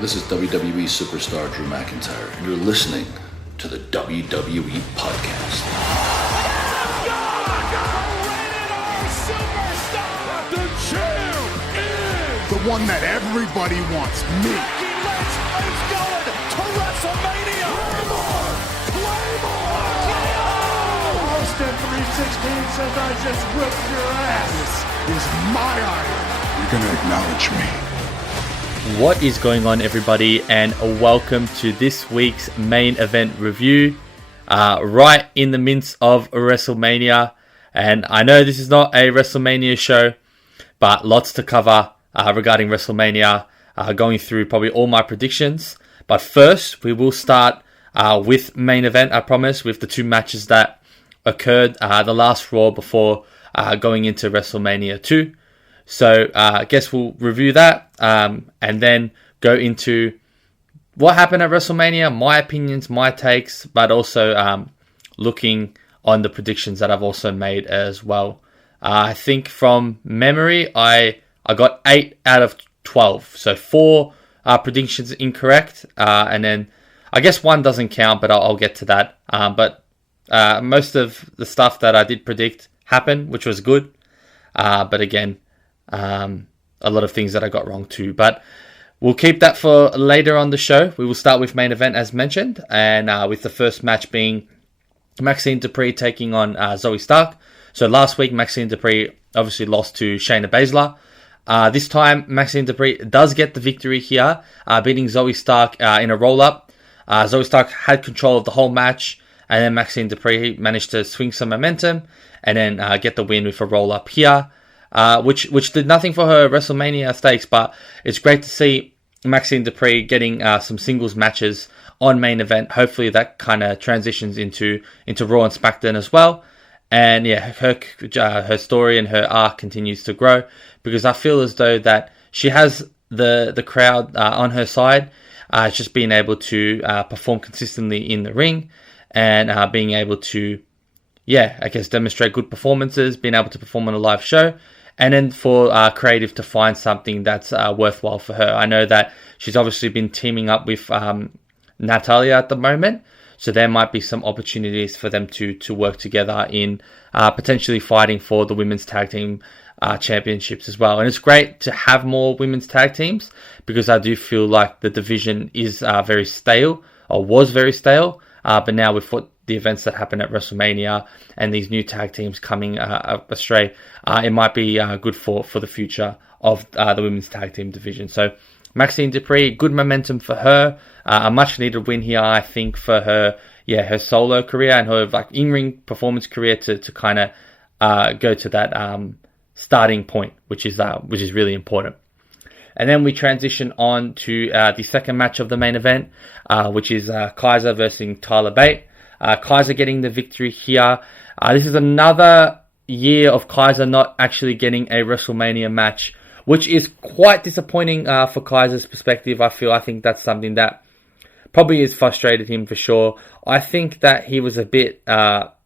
This is WWE superstar Drew McIntyre, and you're listening to the WWE Podcast. The champ is the one that everybody wants, me. It's going to WrestleMania. Claymore! Austin 316 says I just whipped your ass. This is my iron. You're gonna acknowledge me. What is going on, everybody, and welcome to this week's main event review, right in the midst of WrestleMania. And I know this is not a WrestleMania show, but lots to cover regarding WrestleMania, going through probably all my predictions. But first, we will start with main event, I promise, with the two matches that occurred the last Raw before going into WrestleMania 2. So I guess we'll review that and then go into what happened at WrestleMania, my opinions, my takes, but also looking on the predictions that I've also made as well. I think from memory, I got 8 out of 12. So 4 predictions incorrect. And then I guess 1 doesn't count, but I'll get to that. But most of the stuff that I did predict happened, which was good. But again, a lot of things that I got wrong too, but we'll keep that for later on the show. We will start with main event as mentioned, and with the first match being Maxine Dupree taking on Zoe Stark. So last week, Maxine Dupree obviously lost to Shayna Baszler. This time, Maxine Dupree does get the victory here, beating Zoe Stark in a roll-up. Zoe Stark had control of the whole match, and then Maxine Dupree managed to swing some momentum and then get the win with a roll-up here. Which did nothing for her WrestleMania stakes, but it's great to see Maxine Dupree getting some singles matches on main event. Hopefully that kind of transitions into Raw and SmackDown as well. And yeah, her story and her arc continues to grow, because I feel as though that she has the crowd on her side. Just being able to perform consistently in the ring and being able to, I guess, demonstrate good performances, being able to perform on a live show. And then for creative to find something that's worthwhile for her. I know that she's obviously been teaming up with Natalya at the moment. So there might be some opportunities for them to work together in potentially fighting for the women's tag team championships as well. And it's great to have more women's tag teams, because I do feel like the division is very stale, or was very stale. But now with the events that happen at WrestleMania and these new tag teams coming astray, it might be good for the future of the women's tag team division. So Maxine Dupree, good momentum for her, a much needed win here, I think, for her solo career and her in-ring performance career to kind of go to that starting point, which is really important. And then we transition on to the second match of the main event, which is Kaiser versus Tyler Bate. Kaiser getting the victory here. This is another year of Kaiser not actually getting a WrestleMania match, which is quite disappointing for Kaiser's perspective. I think that's something that probably has frustrated him for sure. I think that he was a bit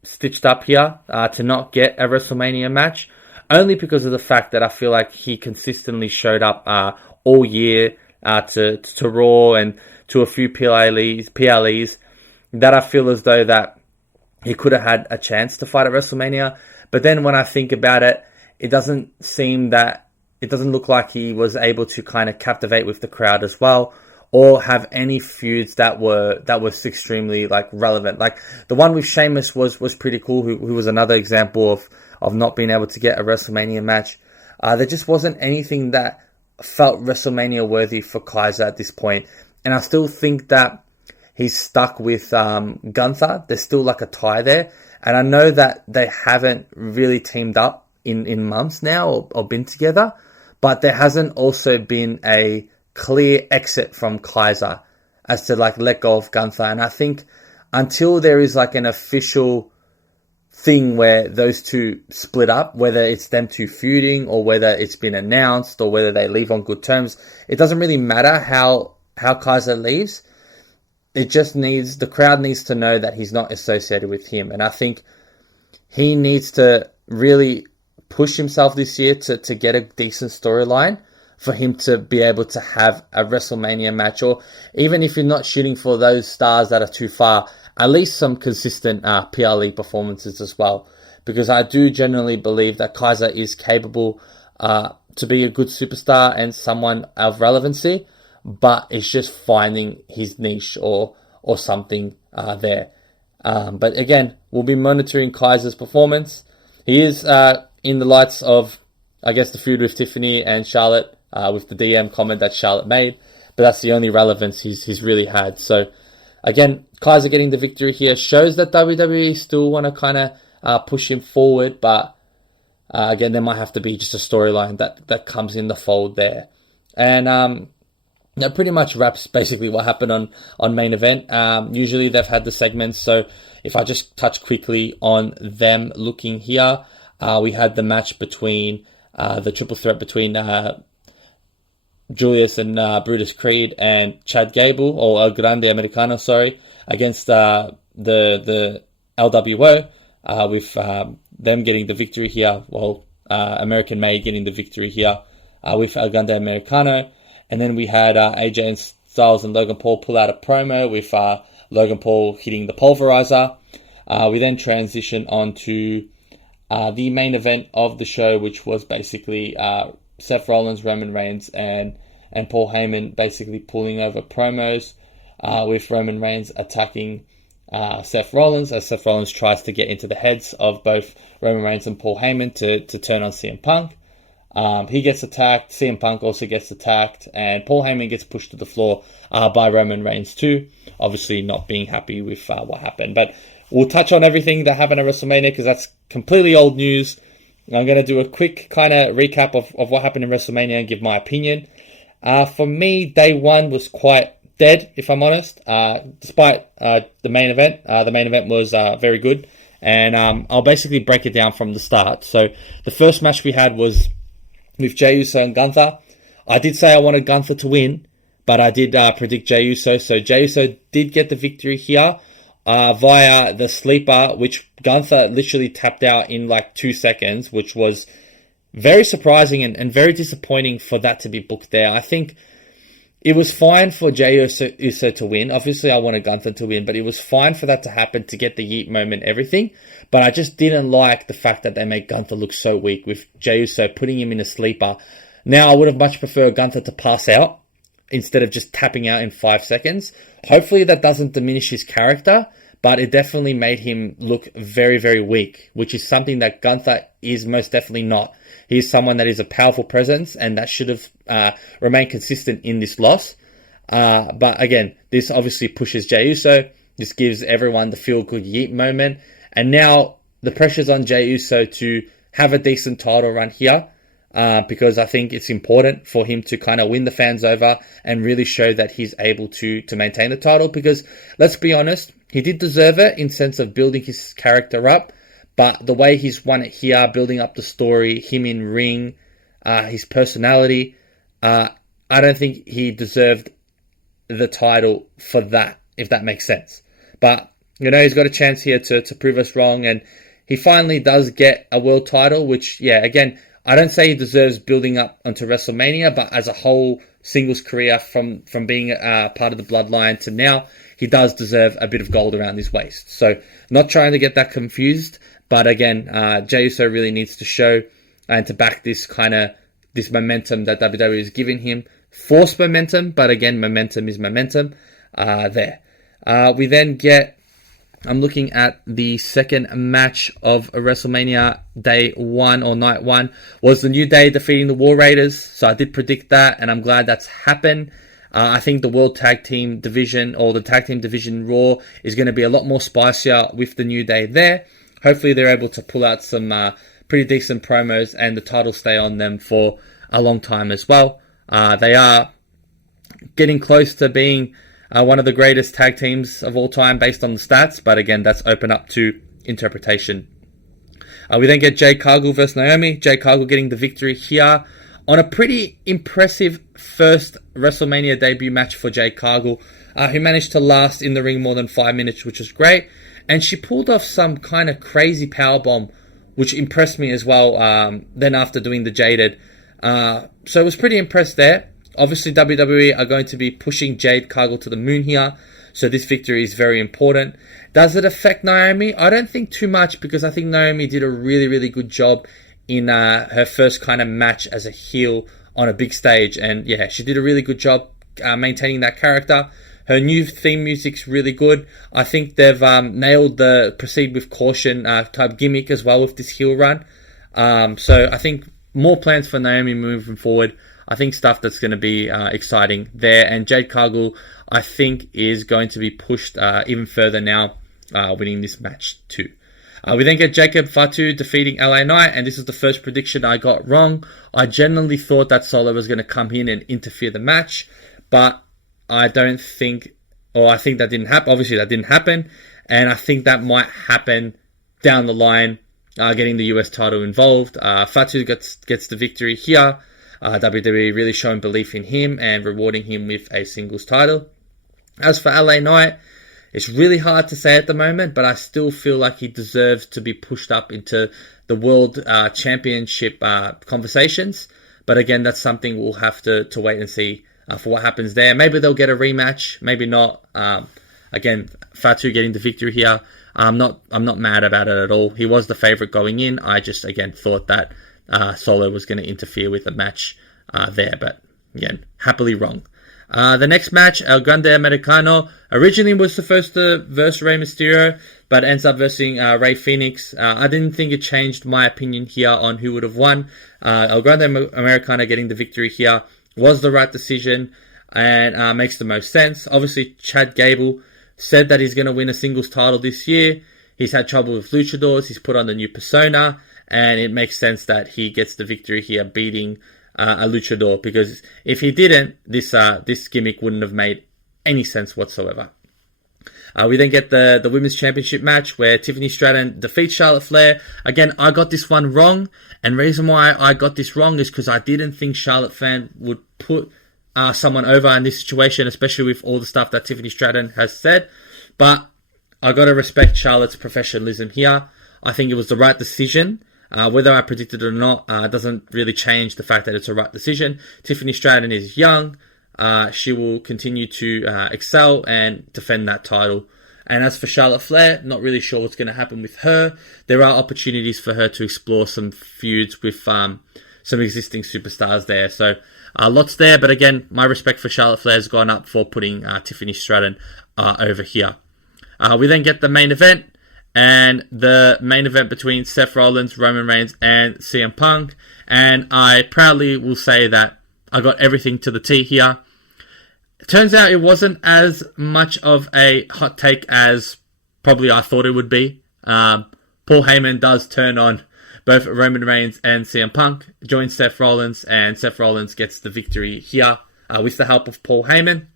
stitched up here to not get a WrestleMania match, only because of the fact that I feel like he consistently showed up all year to Raw and to a few PLEs that I feel as though that he could have had a chance to fight at WrestleMania. But then when I think about it, it doesn't look like he was able to kind of captivate with the crowd as well, or have any feuds that was extremely relevant. Like the one with Sheamus was pretty cool, who was another example of not being able to get a WrestleMania match. There just wasn't anything that felt WrestleMania worthy for Kaiser at this point. And I still think that he's stuck with Gunther. There's still a tie there. And I know that they haven't really teamed up in months now or been together. But there hasn't also been a clear exit from Kaiser as to let go of Gunther. And I think until there is an official thing where those two split up, whether it's them two feuding or whether it's been announced or whether they leave on good terms, it doesn't really matter how Kaiser leaves. It just the crowd needs to know that he's not associated with him. And I think he needs to really push himself this year to get a decent storyline. for him to be able to have a WrestleMania match, or even if you're not shooting for those stars that are too far, at least some consistent PLE performances as well. Because I do generally believe that Kaiser is capable to be a good superstar and someone of relevancy, but it's just finding his niche or something there. But again, we'll be monitoring Kaiser's performance. He is in the lights of, I guess, the feud with Tiffany and Charlotte with the DM comment that Charlotte made, but that's the only relevance he's really had. So again, Kaiser getting the victory here shows that WWE still want to kind of push him forward, but again, there might have to be just a storyline that comes in the fold there. And that pretty much wraps basically what happened on main event. Usually they've had the segments, so if I just touch quickly on them looking here, we had the match between the triple threat between Julius and Brutus Creed and Chad Gable, or El Grande Americano, against the LWO, with them getting the victory here. Well, American Made getting the victory here with El Grande Americano. And then we had AJ and Styles and Logan Paul pull out a promo with Logan Paul hitting the pulverizer. We then transition on to the main event of the show, which was basically Seth Rollins, Roman Reigns, and Paul Heyman basically pulling over promos with Roman Reigns attacking Seth Rollins, as Seth Rollins tries to get into the heads of both Roman Reigns and Paul Heyman to turn on CM Punk. He gets attacked, CM Punk also gets attacked, and Paul Heyman gets pushed to the floor by Roman Reigns too, obviously not being happy with what happened. But we'll touch on everything that happened at WrestleMania because that's completely old news. I'm going to do a quick kind of recap of what happened in WrestleMania and give my opinion. For me, day one was quite dead, if I'm honest, despite the main event. The main event was very good, and I'll basically break it down from the start. So the first match we had was with Jey Uso and Gunther. I did say I wanted Gunther to win, but I did predict Jey Uso. So Jey Uso did get the victory here via the sleeper, which Gunther literally tapped out in like 2 seconds, which was very surprising and very disappointing for that to be booked there. I think it was fine for Jey Uso to win. Obviously, I wanted Gunther to win, but it was fine for that to happen, to get the yeet moment, everything. But I just didn't like the fact that they made Gunther look so weak with Jey Uso putting him in a sleeper. Now, I would have much preferred Gunther to pass out instead of just tapping out in 5 seconds. Hopefully, that doesn't diminish his character, but it definitely made him look very, very weak, which is something that Gunther is most definitely not. He's someone that is a powerful presence, and that should have remained consistent in this loss. But again, this obviously pushes Jey Uso. This gives everyone the feel-good yeet moment. And now the pressure's on Jey Uso to have a decent title run here, because I think it's important for him to kind of win the fans over and really show that he's able to maintain the title. Because let's be honest, he did deserve it in sense of building his character up. But the way he's won it here, building up the story, him in ring, his personality, I don't think he deserved the title for that, if that makes sense. But, you know, he's got a chance here to prove us wrong, and he finally does get a world title, which, yeah, again, I don't say he deserves building up onto WrestleMania, but as a whole singles career from being part of the bloodline to now, he does deserve a bit of gold around his waist. So, not trying to get that confused. But again, Jey Uso really needs to show and to back this momentum that WWE is giving him. Forced momentum, but again, momentum is momentum there. We then get, I'm looking at the second match of WrestleMania day one or night one, was the New Day defeating the War Raiders. So I did predict that, and I'm glad that's happened. I think the World Tag Team Division, or the Tag Team Division Raw, is going to be a lot more spicier with the New Day there. Hopefully they're able to pull out some pretty decent promos and the title stay on them for a long time as well. They are getting close to being one of the greatest tag teams of all time based on the stats, but again, that's open up to interpretation. We then get Jade Cargill versus Naomi. Jade Cargill getting the victory here on a pretty impressive first WrestleMania debut match for Jade Cargill, who managed to last in the ring more than 5 minutes, which was great. And she pulled off some kind of crazy powerbomb, which impressed me as well. Then after doing the Jaded, So I was pretty impressed there. Obviously, WWE are going to be pushing Jade Cargill to the moon here, so this victory is very important. Does it affect Naomi? I don't think too much, because I think Naomi did a really, really good job in her first kind of match as a heel on a big stage, and yeah, she did a really good job maintaining that character. Her new theme music's really good. I think they've nailed the proceed with caution type gimmick as well with this heel run. So I think more plans for Naomi moving forward. I think stuff that's going to be exciting there. And Jade Cargill, I think, is going to be pushed even further now, winning this match too. We then get Jacob Fatu defeating LA Knight, and this is the first prediction I got wrong. I generally thought that Solo was going to come in and interfere the match, but I don't think, or I think that didn't happen. Obviously, that didn't happen, and I think that might happen down the line, getting the US title involved. Fatu gets the victory here. WWE really showing belief in him and rewarding him with a singles title. As for LA Knight, it's really hard to say at the moment, but I still feel like he deserves to be pushed up into the World Championship conversations. But again, that's something we'll have to wait and see for what happens there. Maybe they'll get a rematch, maybe not. Again, Fatu getting the victory here. I'm not mad about it at all. He was the favorite going in. I just, again, thought that Solo was going to interfere with the match there. But again, happily wrong. The next match, El Grande Americano, originally was supposed to verse Rey Mysterio, but ends up versing Rey Fenix. I didn't think it changed my opinion here on who would have won. El Grande Americano getting the victory here was the right decision and makes the most sense. Obviously, Chad Gable said that he's going to win a singles title this year. He's had trouble with luchadors. He's put on the new persona, and it makes sense that he gets the victory here, beating a luchador, because if he didn't, this gimmick wouldn't have made any sense whatsoever. We then get the Women's Championship match where Tiffany Stratton defeats Charlotte Flair. Again, I got this one wrong, and the reason why I got this wrong is because I didn't think Charlotte Flair would put someone over in this situation, especially with all the stuff that Tiffany Stratton has said. But I got to respect Charlotte's professionalism here. I think it was the right decision. Whether I predicted it or not doesn't really change the fact that it's a right decision. Tiffany Stratton is young. She will continue to excel and defend that title. And as for Charlotte Flair, not really sure what's going to happen with her. There are opportunities for her to explore some feuds with some existing superstars there. So lots there. But again, my respect for Charlotte Flair has gone up for putting Tiffany Stratton over here. We then get the main event. And the main event between Seth Rollins, Roman Reigns, and CM Punk. And I proudly will say that I got everything to the T here. It turns out it wasn't as much of a hot take as probably I thought it would be. Paul Heyman does turn on both Roman Reigns and CM Punk, joins Seth Rollins, and Seth Rollins gets the victory here with the help of Paul Heyman.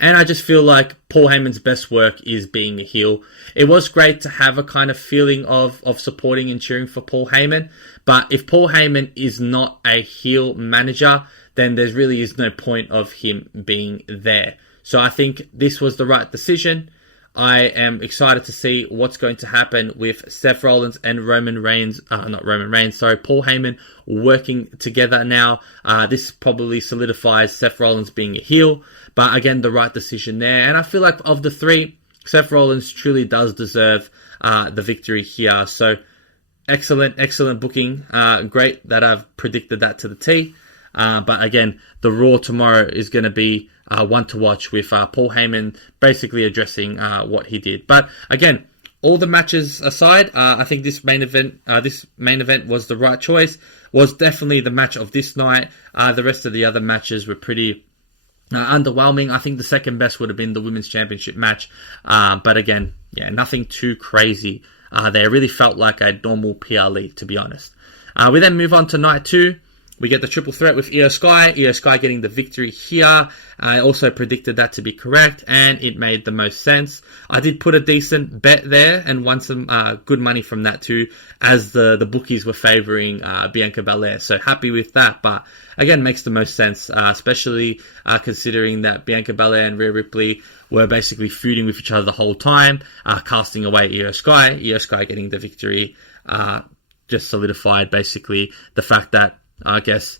And I just feel like Paul Heyman's best work is being a heel. It was great to have a kind of feeling of supporting and cheering for Paul Heyman. But if Paul Heyman is not a heel manager, then there really is no point of him being there. So I think this was the right decision. I am excited to see what's going to happen with Seth Rollins and Paul Heyman working together now. This probably solidifies Seth Rollins being a heel, but again, the right decision there. And I feel like of the three, Seth Rollins truly does deserve the victory here. So excellent booking. Great that I've predicted that to the T. But again, the Raw tomorrow is going to be one to watch with Paul Heyman basically addressing what he did. But again, all the matches aside, I think this main event was the right choice. Was definitely the match of this night. The rest of the other matches were pretty underwhelming. I think the second best would have been the Women's Championship match. But again, yeah, nothing too crazy. They really felt like a normal PLE, to be honest. We then move on to night 2. We get the triple threat with Io Sky. Io Sky getting the victory here. I also predicted that to be correct, and it made the most sense. I did put a decent bet there and won some good money from that too, as the bookies were favouring Bianca Belair. So happy with that. But again, makes the most sense, especially considering that Bianca Belair and Rhea Ripley were basically feuding with each other the whole time, casting away Io Sky. Io Sky getting the victory just solidified basically the fact that I guess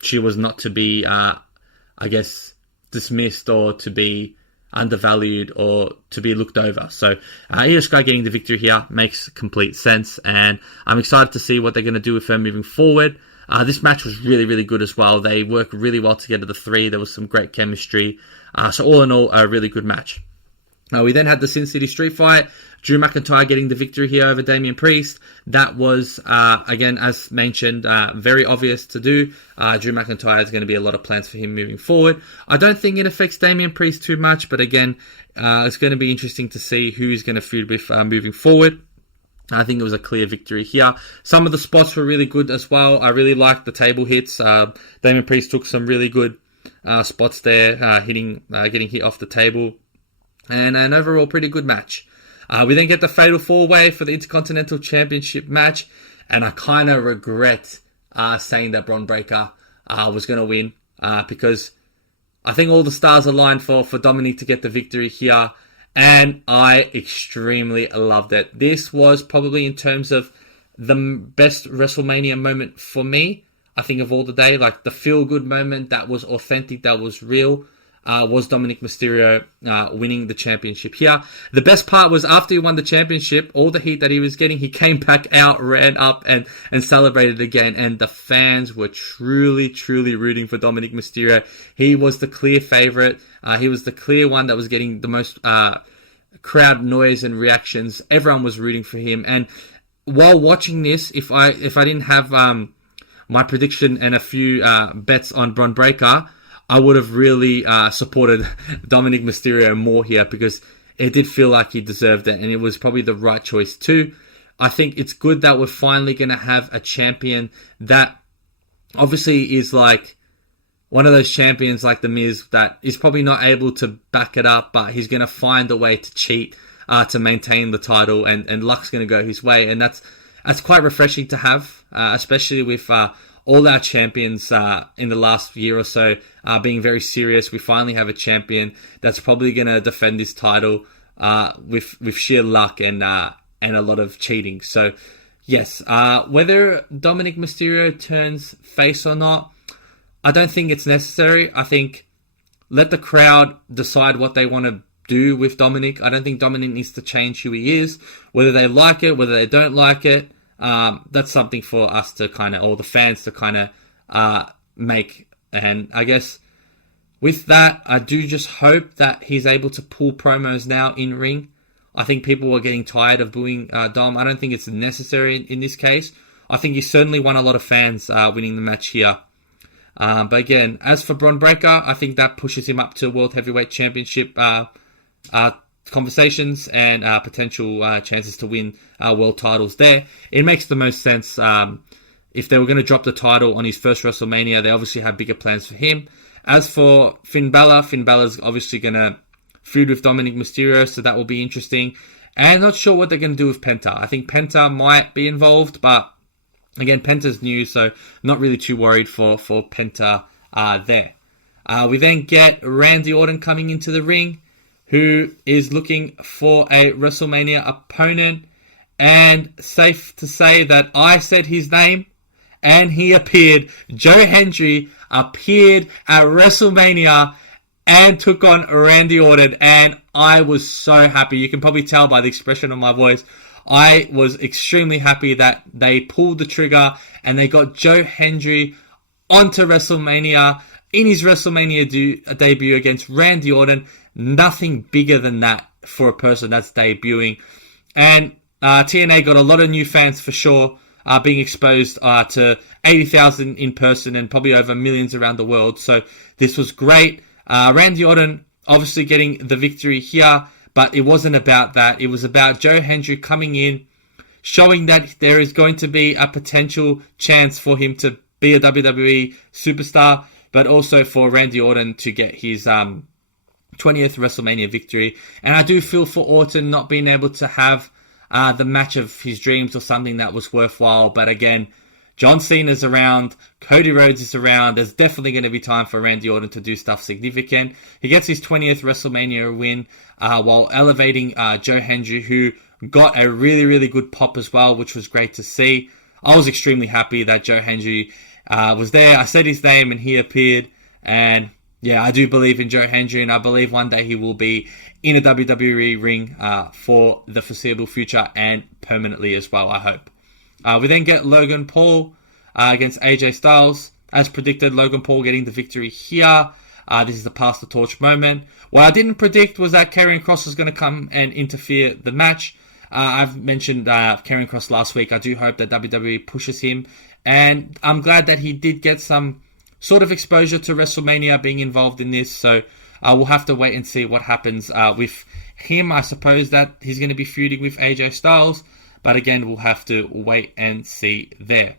she was not to be, dismissed or to be undervalued or to be looked over. So Io Sky getting the victory here makes complete sense, and I'm excited to see what they're going to do with her moving forward. This match was really, really good as well. They work really well together, the three. There was some great chemistry. So all in all, a really good match. We then had the Sin City Street Fight. Drew McIntyre getting the victory here over Damian Priest. That was, again, as mentioned, very obvious to do. Drew McIntyre is going to be a lot of plans for him moving forward. I don't think it affects Damian Priest too much, but again, it's going to be interesting to see who he's going to feud with moving forward. I think it was a clear victory here. Some of the spots were really good as well. I really liked the table hits. Damian Priest took some really good spots there, getting hit off the table. And an overall pretty good match. We then get the Fatal 4-Way for the Intercontinental Championship match. And I kind of regret saying that Bron Breakker was going to win. Because I think all the stars aligned for Dominic to get the victory here. And I extremely loved it. This was probably, in terms of the best WrestleMania moment for me, I think, of all the day. Like the feel-good moment that was authentic, that was real, was Dominic Mysterio winning the championship here. The best part was after he won the championship, all the heat that he was getting, he came back out, ran up and celebrated again. And the fans were truly, truly rooting for Dominic Mysterio. He was the clear favorite. He was the clear one that was getting the most crowd noise and reactions. Everyone was rooting for him. And while watching this, if I didn't have my prediction and a few bets on Bron Breakker, I would have really supported Dominic Mysterio more here, because it did feel like he deserved it, and it was probably the right choice too. I think it's good that we're finally going to have a champion that obviously is like one of those champions like The Miz that is probably not able to back it up, but he's going to find a way to cheat to maintain the title, and luck's going to go his way. And that's quite refreshing to have, especially with all our champions in the last year or so being very serious. We finally have a champion that's probably going to defend this title with sheer luck and a lot of cheating. So, yes, whether Dominic Mysterio turns face or not, I don't think it's necessary. I think let the crowd decide what they want to do with Dominic. I don't think Dominic needs to change who he is. Whether they like it, whether they don't like it, that's something for us to kind of, or the fans to kind of make. And I guess with that, I do just hope that he's able to pull promos now in ring. I think people are getting tired of booing Dom. I don't think it's necessary in this case. I think he certainly won a lot of fans winning the match here. But again, as for Bron Breakker, I think that pushes him up to World Heavyweight Championship conversations and potential chances to win world titles there. It makes the most sense. If they were going to drop the title on his first WrestleMania, they obviously have bigger plans for him. As for Finn Balor's obviously going to feud with Dominic Mysterio, so that will be interesting. And not sure what they're going to do with Penta. I think Penta might be involved, but again, Penta's new, so not really too worried for Penta there. We then get Randy Orton coming into the ring, who is looking for a WrestleMania opponent. And safe to say that I said his name, and he appeared. Joe Hendry appeared at WrestleMania and took on Randy Orton, and I was so happy. You can probably tell by the expression of my voice. I was extremely happy that they pulled the trigger and they got Joe Hendry onto WrestleMania in his WrestleMania debut against Randy Orton. Nothing bigger than that for a person that's debuting. And TNA got a lot of new fans for sure, being exposed to 80,000 in person and probably over millions around the world. So this was great. Randy Orton obviously getting the victory here, but it wasn't about that. It was about Joe Hendry coming in, showing that there is going to be a potential chance for him to be a WWE superstar, but also for Randy Orton to get his 20th WrestleMania victory. And I do feel for Orton not being able to have the match of his dreams or something that was worthwhile. But again, John Cena's around, Cody Rhodes is around. There's definitely going to be time for Randy Orton to do stuff significant. He gets his 20th WrestleMania win while elevating Joe Hendry, who got a really, really good pop as well, which was great to see. I was extremely happy that Joe Hendry was there. I said his name and he appeared. And yeah, I do believe in Joe Hendry, and I believe one day he will be in a WWE ring for the foreseeable future and permanently as well, I hope. We then get Logan Paul against AJ Styles. As predicted, Logan Paul getting the victory here. This is the pass the torch moment. What I didn't predict was that Karrion Kross was going to come and interfere the match. I've mentioned Karrion Kross last week. I do hope that WWE pushes him. And I'm glad that he did get some sort of exposure to WrestleMania being involved in this. So we'll have to wait and see what happens with him. I suppose that he's going to be feuding with AJ Styles. But again, we'll have to wait and see there.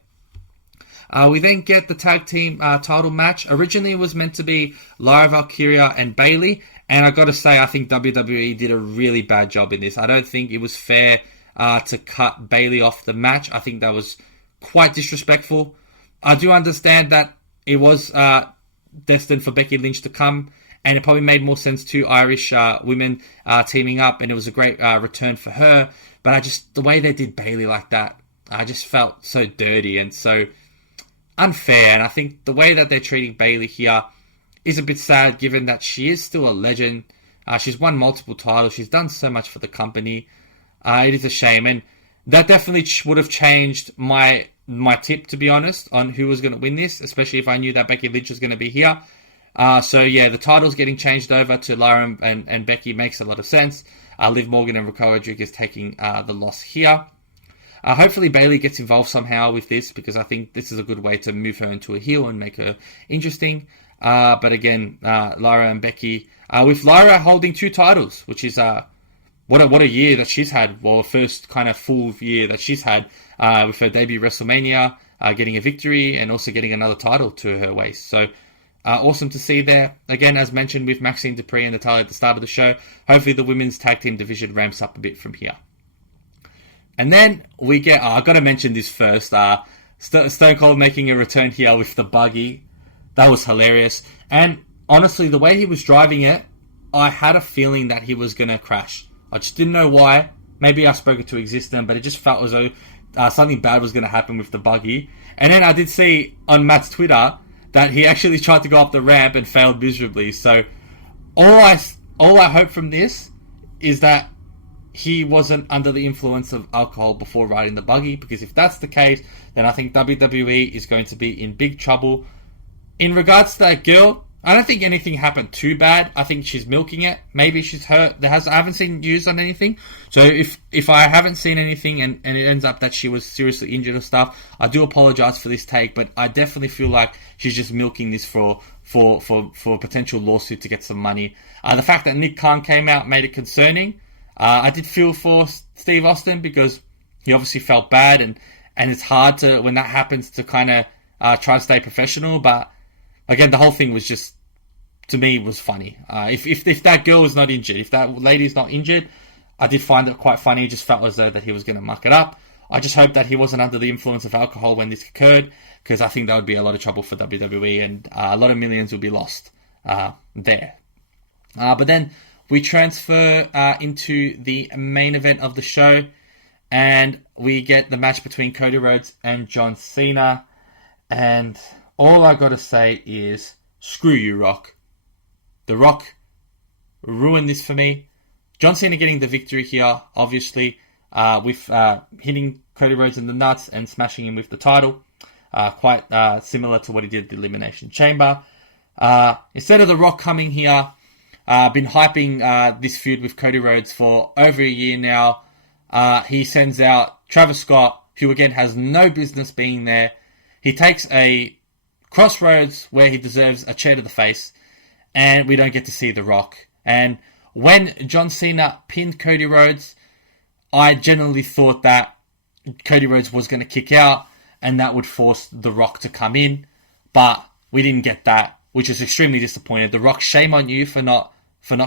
We then get the tag team title match. Originally, it was meant to be Lyra Valkyria and Bayley. And I got to say, I think WWE did a really bad job in this. I don't think it was fair to cut Bayley off the match. I think that was quite disrespectful. I do understand that it was destined for Becky Lynch to come. And it probably made more sense to Irish women teaming up. And it was a great return for her. But the way they did Bayley like that, I just felt so dirty and so unfair. And I think the way that they're treating Bayley here is a bit sad, given that she is still a legend. She's won multiple titles. She's done so much for the company. It is a shame. And that definitely would have changed my tip, to be honest, on who was going to win this, especially if I knew that Becky Lynch was going to be here. So yeah, the titles getting changed over to Lyra and Becky makes a lot of sense. Liv Morgan and Raquel Rodriguez taking the loss here. Hopefully Bayley gets involved somehow with this, because I think this is a good way to move her into a heel and make her interesting. But again, Lyra and Becky, with Lyra holding 2 titles, which is what a year that she's had. Well, first kind of full year that she's had with her debut WrestleMania, getting a victory and also getting another title to her waist. So awesome to see there. Again, as mentioned with Maxine Dupree and Natalya at the start of the show, hopefully the women's tag team division ramps up a bit from here. And then we get, I've got to mention this first, Stone Cold making a return here with the buggy. That was hilarious. And honestly, the way he was driving it, I had a feeling that he was going to crash. I just didn't know why. Maybe I spoke it to existence, but it just felt as though something bad was going to happen with the buggy. And then I did see on Matt's Twitter that he actually tried to go up the ramp and failed miserably. So all I hope from this is that he wasn't under the influence of alcohol before riding the buggy, because if that's the case, then I think WWE is going to be in big trouble. In regards to that girl, I don't think anything happened too bad. I think she's milking it. Maybe she's hurt. I haven't seen news on anything. So if I haven't seen anything and it ends up that she was seriously injured or stuff, I do apologize for this take, but I definitely feel like she's just milking this for a potential lawsuit to get some money. The fact that Nick Khan came out made it concerning. I did feel for Steve Austin, because he obviously felt bad, and it's hard to, when that happens, to kind of try and stay professional. But again, the whole thing was just, to me, was funny. If that girl was not injured, if that lady's not injured, I did find it quite funny. It just felt as though that he was going to muck it up. I just hope that he wasn't under the influence of alcohol when this occurred, because I think that would be a lot of trouble for WWE, and a lot of millions would be lost there. But then we transfer into the main event of the show, and we get the match between Cody Rhodes and John Cena. And all I gotta say is, screw you, Rock. The Rock ruined this for me. John Cena getting the victory here, obviously, with hitting Cody Rhodes in the nuts and smashing him with the title. Quite similar to what he did at the Elimination Chamber. Instead of The Rock coming here, been hyping this feud with Cody Rhodes for over a year now. He sends out Travis Scott, who again has no business being there. He takes a crossroads where he deserves a chair to the face, and we don't get to see The Rock. And when John Cena pinned Cody Rhodes, I genuinely thought that Cody Rhodes was going to kick out, and that would force The Rock to come in. But we didn't get that, which is extremely disappointed. The Rock, shame on you for not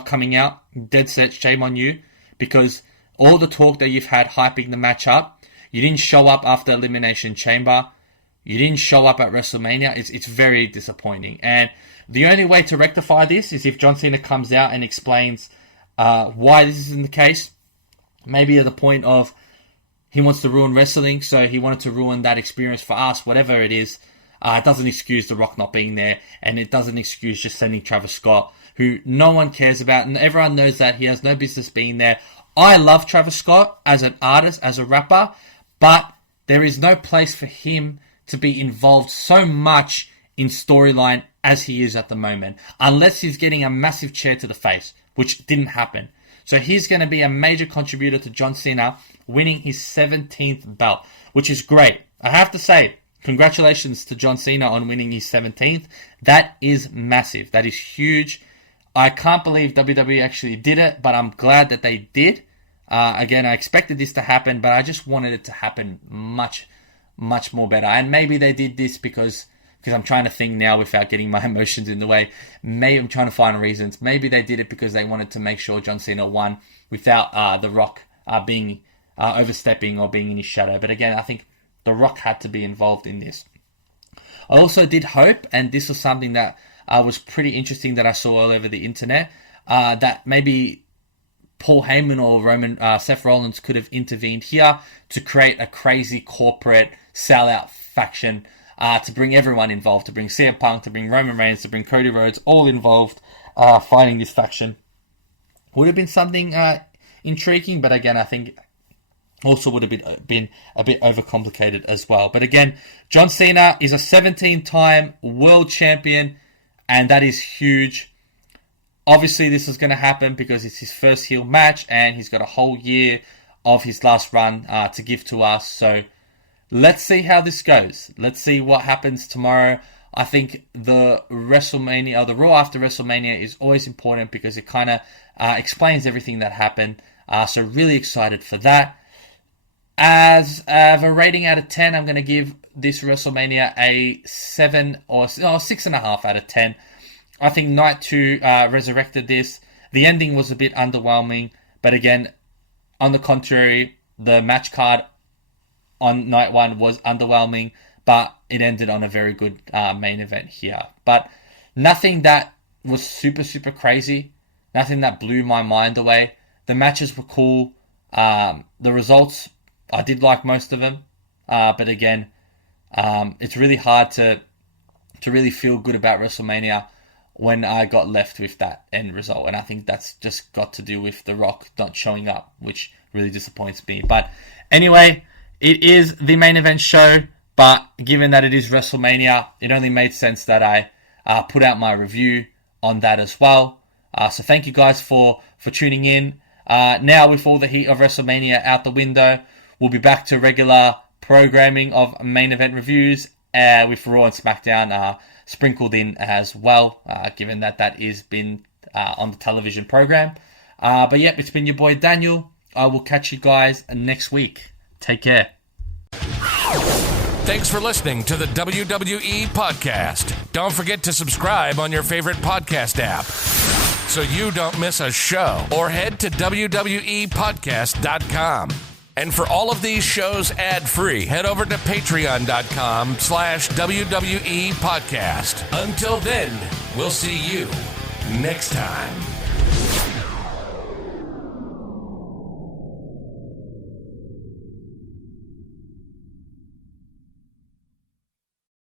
coming out. Dead set, shame on you. Because all the talk that you've had hyping the match up, you didn't show up after Elimination Chamber. You didn't show up at WrestleMania. It's very disappointing. And the only way to rectify this is if John Cena comes out and explains why this isn't the case. Maybe at the point of he wants to ruin wrestling, so he wanted to ruin that experience for us, whatever it is. It doesn't excuse The Rock not being there, and it doesn't excuse just sending Travis Scott, who no one cares about, and everyone knows that he has no business being there. I love Travis Scott as an artist, as a rapper, but there is no place for him to be involved so much in storyline as he is at the moment, unless he's getting a massive chair to the face, which didn't happen. So he's going to be a major contributor to John Cena winning his 17th belt, which is great. I have to say, congratulations to John Cena on winning his 17th. That is massive. That is huge. I can't believe WWE actually did it, but I'm glad that they did. Again, I expected this to happen, but I just wanted it to happen much, much more better. And maybe they did this because I'm trying to think now without getting my emotions in the way. Maybe I'm trying to find reasons. Maybe they did it because they wanted to make sure John Cena won without The Rock being overstepping or being in his shadow. But again, I think The Rock had to be involved in this. I also did hope, and this was something that was pretty interesting that I saw all over the internet, that maybe Paul Heyman or Seth Rollins could have intervened here to create a crazy corporate sellout faction to bring everyone involved, to bring CM Punk, to bring Roman Reigns, to bring Cody Rhodes, all involved fighting this faction. Would have been something intriguing, but again, I think also would have been a bit overcomplicated as well. But again, John Cena is a 17-time world champion, and that is huge. Obviously, this is going to happen because it's his first heel match, and he's got a whole year of his last run to give to us. So let's see how this goes. Let's see what happens tomorrow. I think the WrestleMania, or the Raw after WrestleMania, is always important because it kind of explains everything that happened. So really excited for that. As a rating out of 10, I'm going to give this WrestleMania a 7 or 6.5 out of 10. I think Night 2 resurrected this. The ending was a bit underwhelming, but again, on the contrary, the match card on Night 1 was underwhelming, but it ended on a very good main event here. But nothing that was super, super crazy. Nothing that blew my mind away. The matches were cool. The results, I did like most of them. But again, it's really hard to really feel good about WrestleMania when I got left with that end result. And I think that's just got to do with The Rock not showing up, which really disappoints me. But anyway, it is the main event show, but given that it is WrestleMania, it only made sense that I put out my review on that as well. So thank you guys for tuning in. Now with all the heat of WrestleMania out the window, we'll be back to regular programming of main event reviews with Raw and SmackDown sprinkled in as well, given that is been on the television program. But yeah, it's been your boy Daniel. I will catch you guys next week. Take care. Thanks for listening to the WWE Podcast. Don't forget to subscribe on your favorite podcast app so you don't miss a show, or head to WWEpodcast.com. And for all of these shows ad-free, head over to patreon.com/WWE Podcast. Until then, we'll see you next time.